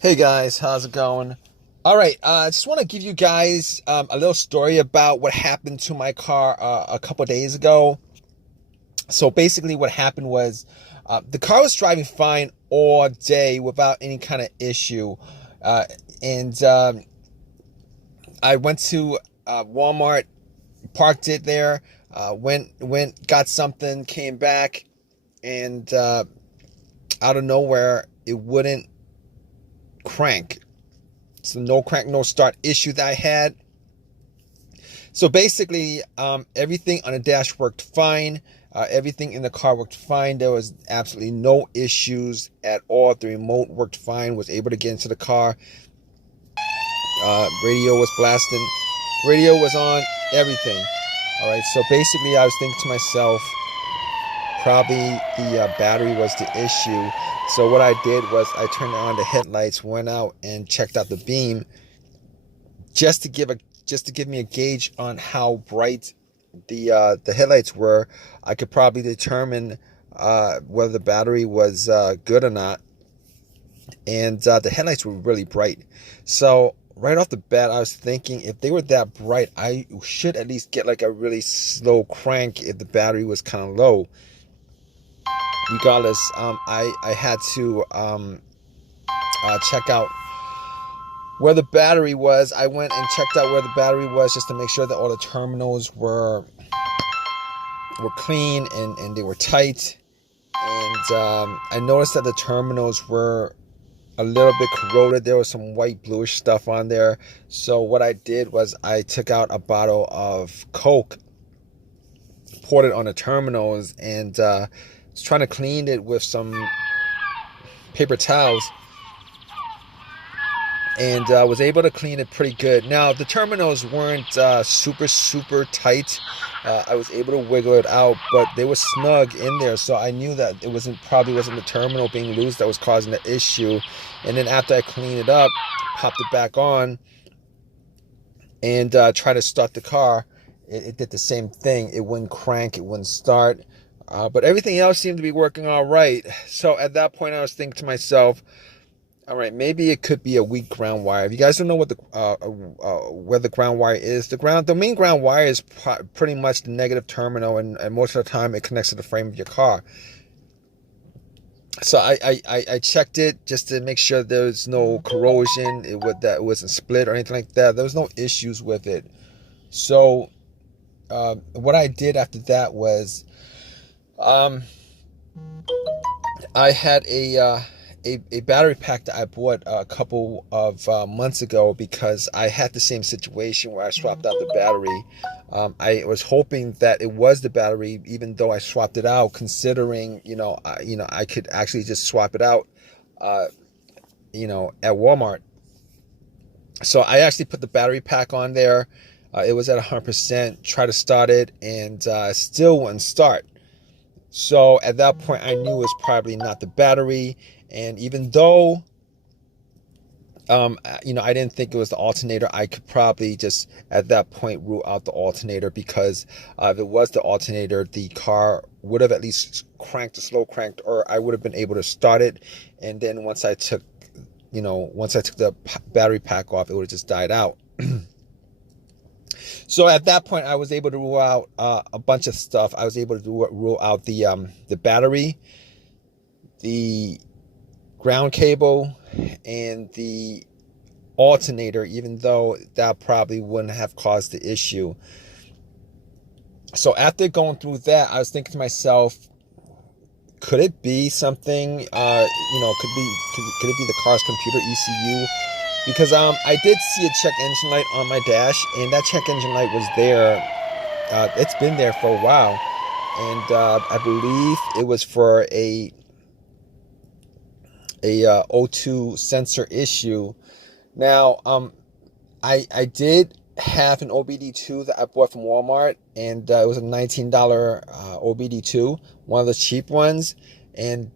Hey guys, how's it going? All right, I just want to give you guys a little story about what happened to my car a couple days ago. So basically, what happened was the car was driving fine all day without any kind of issue, uh, and I went to Walmart, parked it there, went, got something, came back, and out of nowhere, it wouldn't crank. So no crank, no start issue that I had. So basically, everything on the dash worked fine. Everything in the car worked fine. There was absolutely no issues at all. The remote worked fine. Was able to get into the car. Radio was blasting. Radio was on. Everything. All right. So basically, I was thinking to myself, probably the battery was the issue. So what I did was I turned on the headlights, went out and checked out the beam, just to give me a gauge on how bright the headlights were. I could probably determine whether the battery was good or not. And the headlights were really bright. So right off the bat, I was thinking if they were that bright, I should at least get like a really slow crank if the battery was kind of low. Regardless, I had to check out where the battery was. I went and checked out where the battery was just to make sure that all the terminals were clean and they were tight. And I noticed that the terminals were a little bit corroded. There was some white bluish stuff on there. So what I did was I took out a bottle of Coke, poured it on the terminals, and was trying to clean it with some paper towels, and was able to clean it pretty good. Now the terminals weren't super tight. I was able to wiggle it out, but they were snug in there, so I knew that it probably wasn't the terminal being loose that was causing the issue. And then after I cleaned it up, popped it back on, and tried to start the car, it did the same thing. It wouldn't crank, it wouldn't start, but everything else seemed to be working all right. So at that point, I was thinking to myself, all right, maybe it could be a weak ground wire. If you guys don't know what where the ground wire is, the main ground wire is pretty much the negative terminal, and most of the time it connects to the frame of your car. So I checked it just to make sure there was no corrosion, that it wasn't split or anything like that. There was no issues with it. So what I did after that was I had a battery pack that I bought a couple of months ago, because I had the same situation where I swapped out the battery. I was hoping that it was the battery, even though I swapped it out, considering I could actually just swap it out at Walmart. So I actually put the battery pack on there. It was at 100%. Tried to start it, and still wouldn't start. So at that point, I knew it was probably not the battery. And even though, I didn't think it was the alternator, I could probably just at that point rule out the alternator, because if it was the alternator, the car would have at least cranked or slow cranked, or I would have been able to start it. And then once I took the battery pack off, it would have just died out. So at that point, I was able to rule out a bunch of stuff. I was able to rule out the battery, the ground cable, and the alternator, even though that probably wouldn't have caused the issue. So after going through that, I was thinking to myself, could it be something? Could it be the car's computer ECU? Because I did see a check engine light on my dash, and that check engine light was there. It's been there for a while, and I believe it was for a O2 sensor issue. Now, I did have an OBD2 that I bought from Walmart, and it was a $19 OBD2, one of the cheap ones, and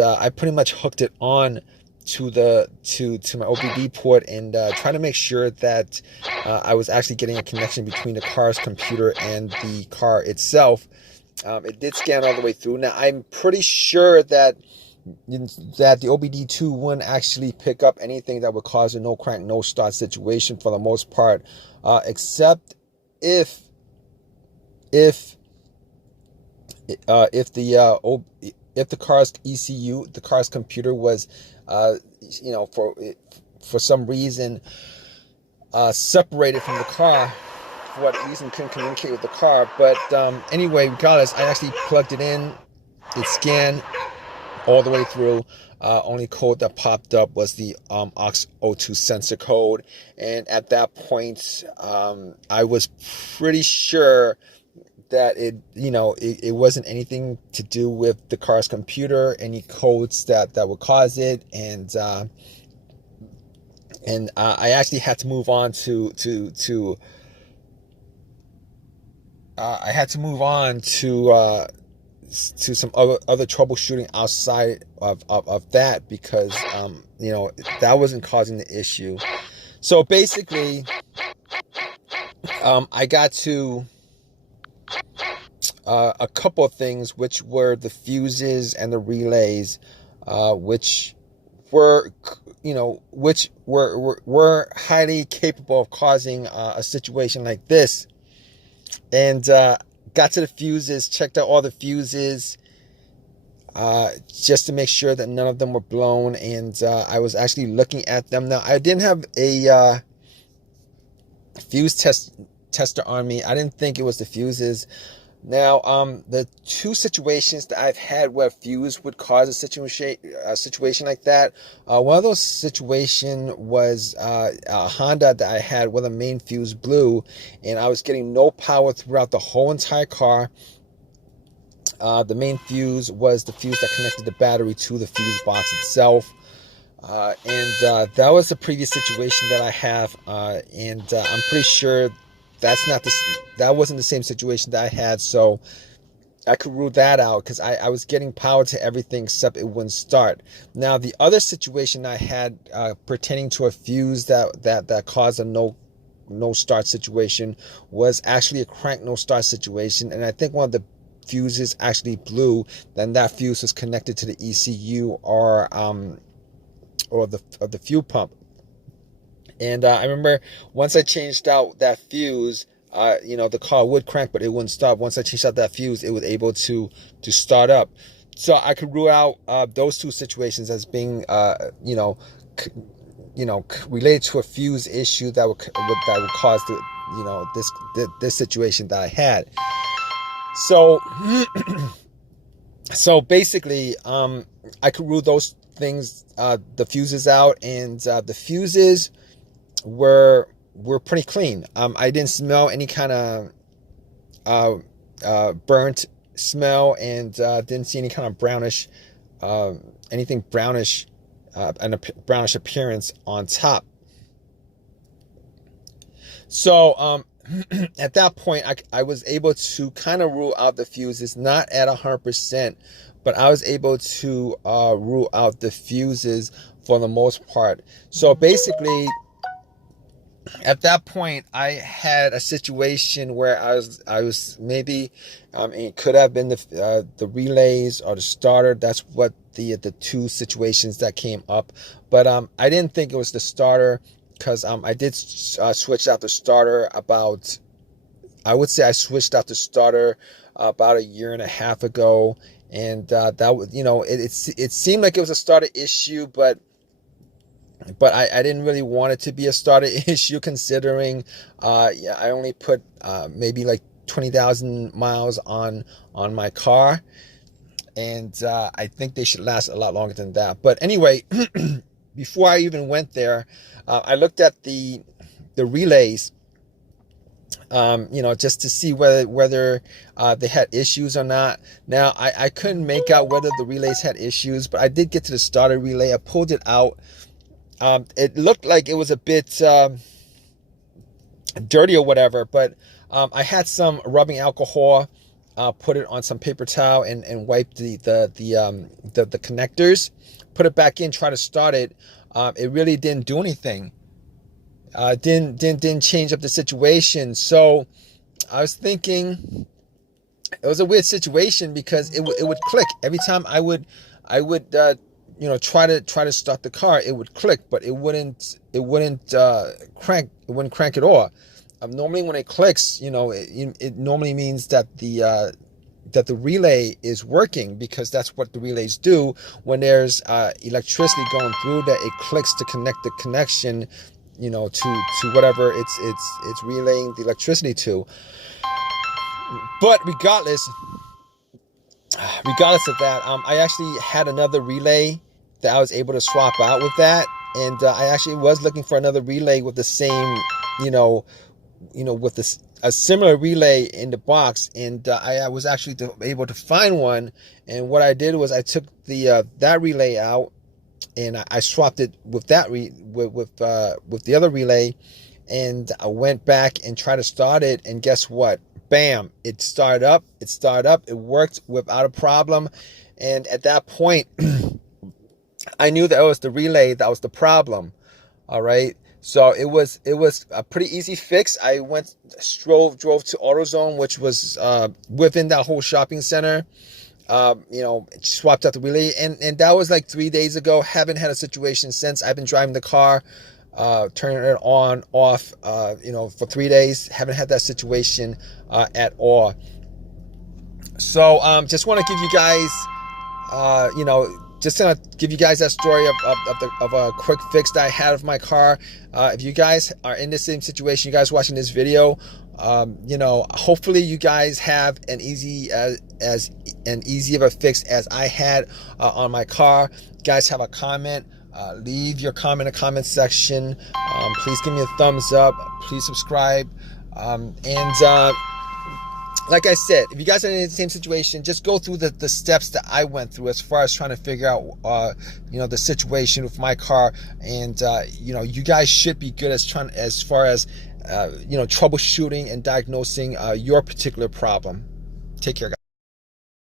I pretty much hooked it on to my OBD port, and trying to make sure that I was actually getting a connection between the car's computer and the car itself. It did scan all the way through. Now, I'm pretty sure that that the OBD2 wouldn't actually pick up anything that would cause a no crank, no start situation for the most part, except if if if the car's ECU, the car's computer was, for some reason separated from the car. For what reason, couldn't communicate with the car. But anyway, regardless, I actually plugged it in. It scanned all the way through. Only code that popped up was the aux02 sensor code, and at that point, I was pretty sure that it wasn't anything to do with the car's computer, any codes that would cause it, and I actually had to move on to I had to move on to some other troubleshooting outside of that, because that wasn't causing the issue. So basically, I got to a couple of things, which were the fuses and the relays, which were highly capable of causing a situation like this. And got to the fuses, checked out all the fuses, just to make sure that none of them were blown. And I was actually looking at them. Now, I didn't have a fuse tester on me. I didn't think it was the fuses. Now, the two situations that I've had where fuse would cause a situation like that, one of those situations was a Honda that I had where the main fuse blew, and I was getting no power throughout the whole entire car. The main fuse was the fuse that connected the battery to the fuse box itself. And that was the previous situation that I have, and I'm pretty sure that wasn't the same situation that I had, so I could rule that out, because I was getting power to everything except it wouldn't start. Now, the other situation I had pertaining to a fuse that caused a no start situation was actually a crank no start situation, and I think one of the fuses actually blew. Then that fuse was connected to the ECU or the fuel pump. And I remember once I changed out that fuse, the car would crank, but it wouldn't stop. Once I changed out that fuse, it was able to start up. So I could rule out those two situations as being, related to a fuse issue that would cause this situation that I had. So, so basically, I could rule those things, the fuses out, and the fuses were pretty clean. I didn't smell any kind of burnt smell, and didn't see any kind of brownish, anything brownish, and a brownish appearance on top. So at that point, I was able to kind of rule out the fuses, not at 100%, but I was able to rule out the fuses for the most part. So basically, at that point, I had a situation where I was maybe, it could have been the relays or the starter. That's what the two situations that came up. But I didn't think it was the starter, because I did switch out the starter about, I would say I switched out the starter about a year and a half ago, and that was, it seemed like it was a starter issue, but I didn't really want it to be a starter issue, considering I only put maybe like 20,000 miles on my car, and I think they should last a lot longer than that. But anyway, before I even went there, I looked at the relays, just to see whether they had issues or not. Now, I couldn't make out whether the relays had issues, but I did get to the starter relay. I pulled it out. It looked like it was a bit dirty or whatever, but I had some rubbing alcohol, put it on some paper towel, and wiped the connectors, put it back in, try to start it. It really didn't do anything. Didn't change up the situation. So I was thinking it was a weird situation, because it would click every time I would try to start the car, it would click, but it wouldn't crank. It wouldn't crank at all. Normally when it clicks, it normally means that the relay is working, because that's what the relays do when there's electricity going through, that it clicks to connect the connection, to whatever it's relaying the electricity to. But regardless of that, I actually had another relay that I was able to swap out with that, and I actually was looking for another relay with the same, with a similar relay in the box, and I was actually able to find one. And what I did was I took that relay out, and I swapped it with that with the other relay, and I went back and tried to start it, and guess what? Bam! It started up. It worked without a problem, and at that point, I knew that it was the relay that was the problem. All right. So it was a pretty easy fix. I drove to AutoZone, which was within that whole shopping center. Swapped out the relay, and that was like 3 days ago. Haven't had a situation since. I've been driving the car, turning it on, off, for 3 days. Haven't had that situation at all. So just want to give you guys, just gonna give you guys that story of a quick fix that I had of my car. If you guys are in the same situation, you guys watching this video, hopefully you guys have an easy of a fix as I had on my car. You guys have a comment, leave your comment in the comment section. Please give me a thumbs up. Please subscribe. Like I said, if you guys are in the same situation, just go through the steps that I went through as far as trying to figure out, the situation with my car. And, you guys should be good as far as troubleshooting and diagnosing your particular problem. Take care, guys.